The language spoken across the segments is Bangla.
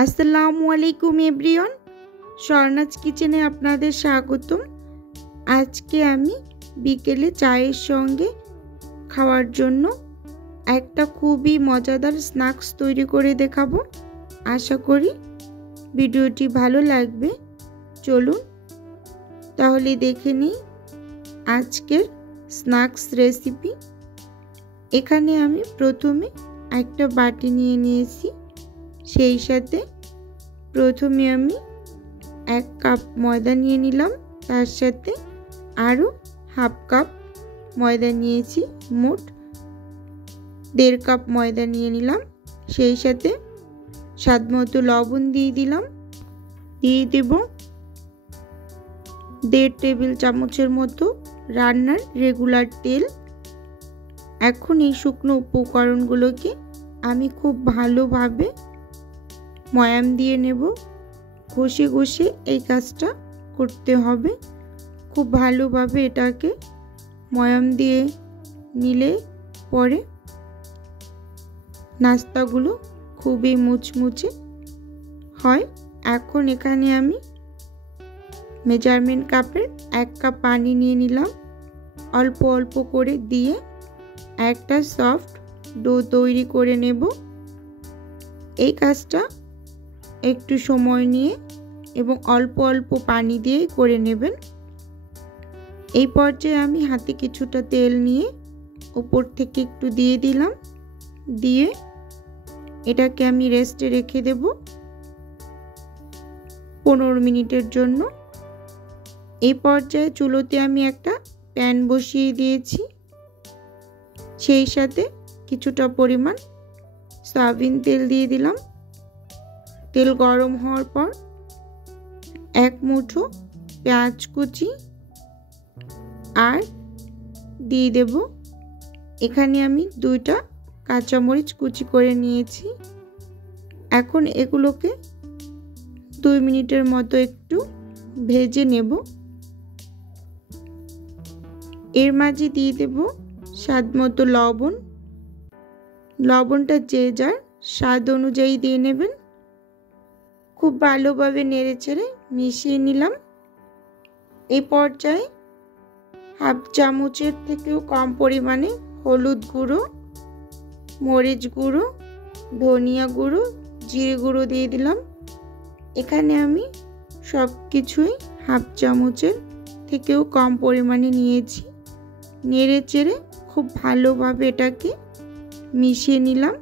আসসালামু আলাইকুম এভরিওয়ান, স্বর্ণাজ কিচেনে আপনাদের স্বাগতম। আজকে আমি বিকেলে চায়ের সঙ্গে খাওয়ার জন্য একটা খুবই মজাদার স্ন্যাক্স তৈরি করে দেখাবো। আশা করি ভিডিওটি ভালো লাগবে। চলুন তাহলে দেখে নিই আজকের স্ন্যাক্স রেসিপি। এখানে আমি প্রথমে একটা বাটি নিয়ে নিয়েছি, সেই সাথে প্রথমে আমি 1 কাপ ময়দা নিয়ে নিলাম, তার সাথে আরও হাফ কাপ ময়দা নিয়েছি, মোট 1.5 কাপ ময়দা নিয়ে নিলাম। সেই সাথে স্বাদ মতো লবণ দিয়ে দিলাম, দিয়ে দেব 1.5 টেবিল চামচের মতো রান্নার রেগুলার তেল। এখন এই শুকনো উপকরণগুলোকে আমি খুব ভালোভাবে ময়াম দিয়ে নেব। ঘষে ঘষে এই কাজটা করতে হবে। খুব ভালোভাবে এটাকে ময়াম দিয়ে নিলে পরে নাস্তাগুলো খুবই মুচমুচে হয়। এখন এখানে আমি মেজারমেন্ট কাপের 1 কাপ পানি নিয়ে নিলাম, অল্প অল্প করে দিয়ে একটা সফট ডো তৈরি করে নেব। এই কাজটা একটু সময় নিয়ে এবং অল্প অল্প পানি দিয়ে করে নেবেন। এই পর্যায়ে আমি হাতে কিছুটা তেল নিয়ে উপর থেকে একটু দিয়ে দিলাম, দিয়ে এটাকে আমি রেস্টে রেখে দেব 15 মিনিটের জন্য। এই পর্যায়ে চুলোতে আমি একটা প্যান বসিয়ে দিয়েছি, সেই সাথে কিছুটা পরিমাণ সয়াবিন তেল দিয়ে দিলাম। তেল গরম হওয়ার পর 1 মুঠো পেঁয়াজ কুচি আর দিয়ে দেব, এখানে আমি 2টা কাঁচামরিচ কুচি করে নিয়েছি। এখন এগুলোকে 2 মিনিটের মতো একটু ভেজে নেব। এর মাঝে দিয়ে দেব স্বাদ মতো লবণ। লবণটা যে যার স্বাদ অনুযায়ী দিয়ে নেবেন। খুব ভালোভাবে নেড়েচেড়ে মিশিয়ে নিলাম। এই পর্যায়ে হাফ চামচের থেকেও কম পরিমাণে হলুদ গুঁড়ো, মরিচ গুঁড়ো, ধনিয়া গুঁড়ো, জিরে গুঁড়ো দিয়ে দিলাম। এখানে আমি সব কিছুই হাফ চামচের থেকেও কম পরিমাণে নিয়েছি। নেড়েচেড়ে খুব ভালোভাবে এটাকে মিশিয়ে নিলাম।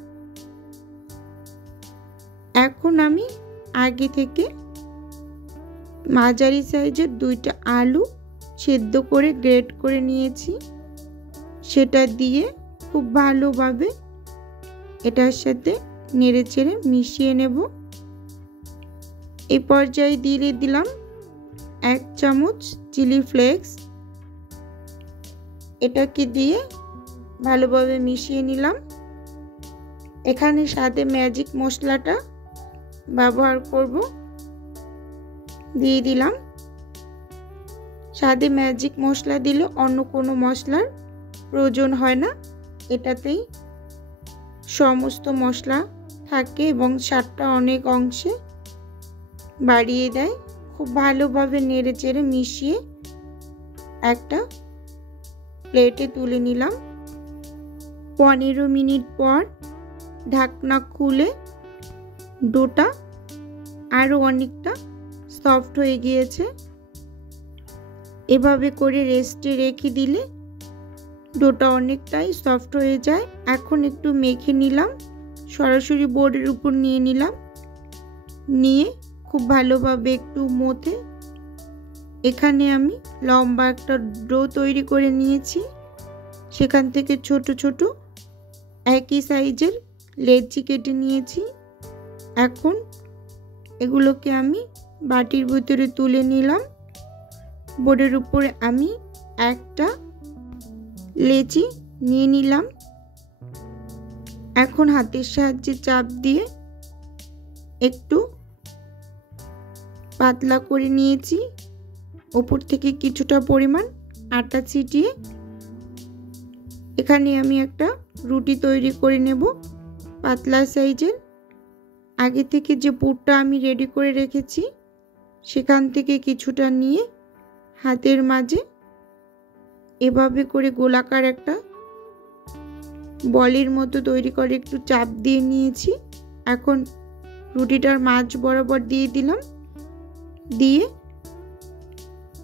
এখন আমি আগে থেকে মাঝারি সাইজের 2টা আলু সেদ্ধ করে গ্রেট করে নিয়েছি, সেটা দিয়ে খুব ভালোভাবে এটার সাথে নেড়েচেড়ে মিশিয়ে নেব। এই পর্যায়ে দিয়ে দিলাম 1 চামচ চিলি ফ্লেক্স। এটাকে দিয়ে ভালোভাবে মিশিয়ে নিলাম। এখানে সাথে ম্যাজিক মশলাটা ব্যবহার করব, দিয়ে দিলাম। সাথে ম্যাজিক মশলা দিলে অন্য কোনো মশলার প্রয়োজন হয় না, এটাতেই সমস্ত মশলা থাকে এবং স্বাদটা অনেক অংশে বাড়িয়ে দেয়। খুব ভালোভাবে নেড়েচেড়ে মিশিয়ে একটা প্লেটে তুলে নিলাম। 15 মিনিট পর ঢাকনা খুলে ডোটা আরও অনেকটা সফট হয়ে গিয়েছে। এভাবে করে রেস্টে রেখে দিলে ডোটা অনেকটাই সফট হয়ে যায়। এখন একটু মেখে নিলাম, সরাসরি বোর্ডের উপর নিয়ে নিলাম, নিয়ে খুব ভালোভাবে একটু মথে এখানে আমি লম্বা একটা ডো তৈরি করে নিয়েছি। সেখান থেকে ছোট ছোট একই সাইজের লেচি কেটে নিয়েছি। এখন এগুলোকে আমি বাটির ভিতরে তুলে নিলাম। বোর্ডের উপরে আমি একটা লেচি নিয়ে নিলাম। এখন হাতের সাহায্যে চাপ দিয়ে একটু পাতলা করে নিয়েছি। উপর থেকে কিছুটা পরিমাণ আটা ছিটিয়ে এখানে আমি একটা রুটি তৈরি করে নেব পাতলা সাইজের। আগে থেকে যে পুরটা আমি রেডি করে রেখেছি সেখান থেকে কিছুটা নিয়ে হাতের মাঝে এভাবে করে গোলাকার একটা বলের মতো তৈরি করে একটু চাপ দিয়ে নিয়েছি। এখন রুটিটার মাঝ বরাবর দিয়ে দিলাম, দিয়ে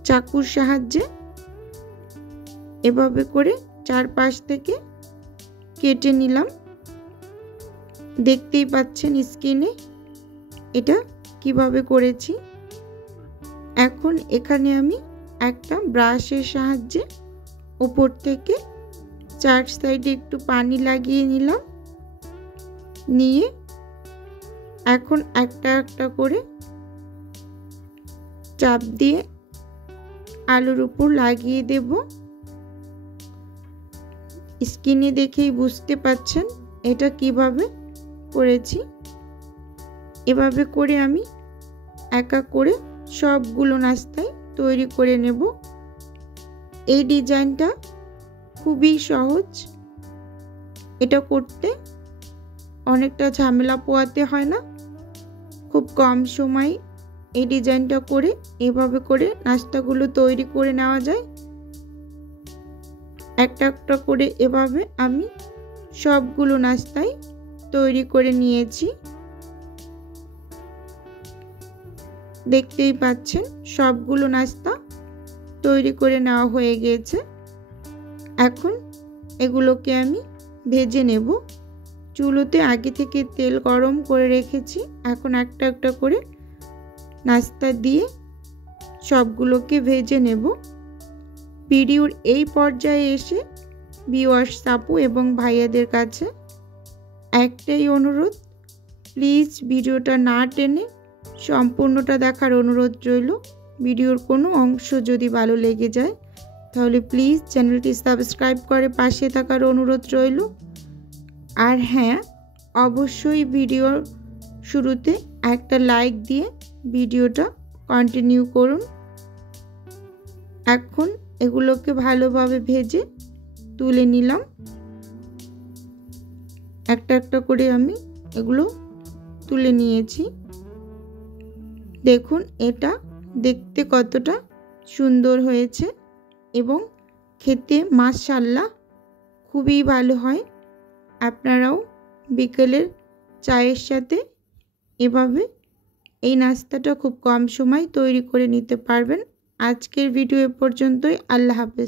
চাকুর সাহায্যে এভাবে করে চারপাশ থেকে কেটে নিলাম। দেখতেই পাচ্ছেন স্ক্রিনে এটা কিভাবে করেছি। এখন এখানে আমি একটা ব্রাশের সাহায্যে উপর থেকে চার সাইডে একটু পানি লাগিয়ে নিলাম, নিয়ে এখন একটা একটা করে চাপ দিয়ে আলুর উপর লাগিয়ে দেব। স্ক্রিনে দেখেই বুঝতে পাচ্ছেন এটা কিভাবে করেছি। এভাবে করে আমি এক এক করে সবগুলো নাস্তায় তৈরি করে নেব। এই ডিজাইনটা খুবই সহজ, এটা করতে অনেকটা ঝামেলা পোহাতে হয় না, খুব কম সময় এই ডিজাইনটা করে এভাবে করে নাস্তাগুলো তৈরি করে নেওয়া যায়। একটা একটা করে এভাবে আমি সবগুলো নাস্তায় তৈরি করে নিয়েছি। দেখতেই পাচ্ছেন সবগুলো নাস্তা তৈরি করে নেওয়া হয়ে গিয়েছে। এখন এগুলোকে আমি ভেজে নেব। চুলোতে আগে থেকে তেল গরম করে রেখেছি। এখন একটা একটা করে নাস্তা দিয়ে সবগুলোকে ভেজে নেব। ভিডিওর এই পর্যায়ে এসে ভিউয়ার্স আপু এবং ভাইয়াদের কাছে একটাই অনুরোধ, প্লিজ ভিডিওটা না টেনে সম্পূর্ণটা দেখার অনুরোধ রইল। ভিডিওর কোনো অংশ যদি ভালো লেগে যায় তাহলে প্লিজ চ্যানেলটি সাবস্ক্রাইব করে পাশে থাকার অনুরোধ রইল। আর হ্যাঁ, অবশ্যই ভিডিওর শুরুতে একটা লাইক দিয়ে ভিডিওটা কন্টিনিউ করুন। এখন এগুলোকে ভালোভাবে ভেজে তুলে নিলাম। একটা একটা করে আমি এগুলো তুলে নিয়েছি। দেখুন এটা দেখতে কতটা সুন্দর হয়েছে এবং খেতে মাশাআল্লাহ খুবই ভালো হয়। আপনারাও বিকেলের চায়ের সাথে এভাবে এই নাস্তাটা খুব কম সময় তৈরি করে নিতে পারবেন। আজকের ভিডিও এ পর্যন্তই। আল্লাহ হাফেজ।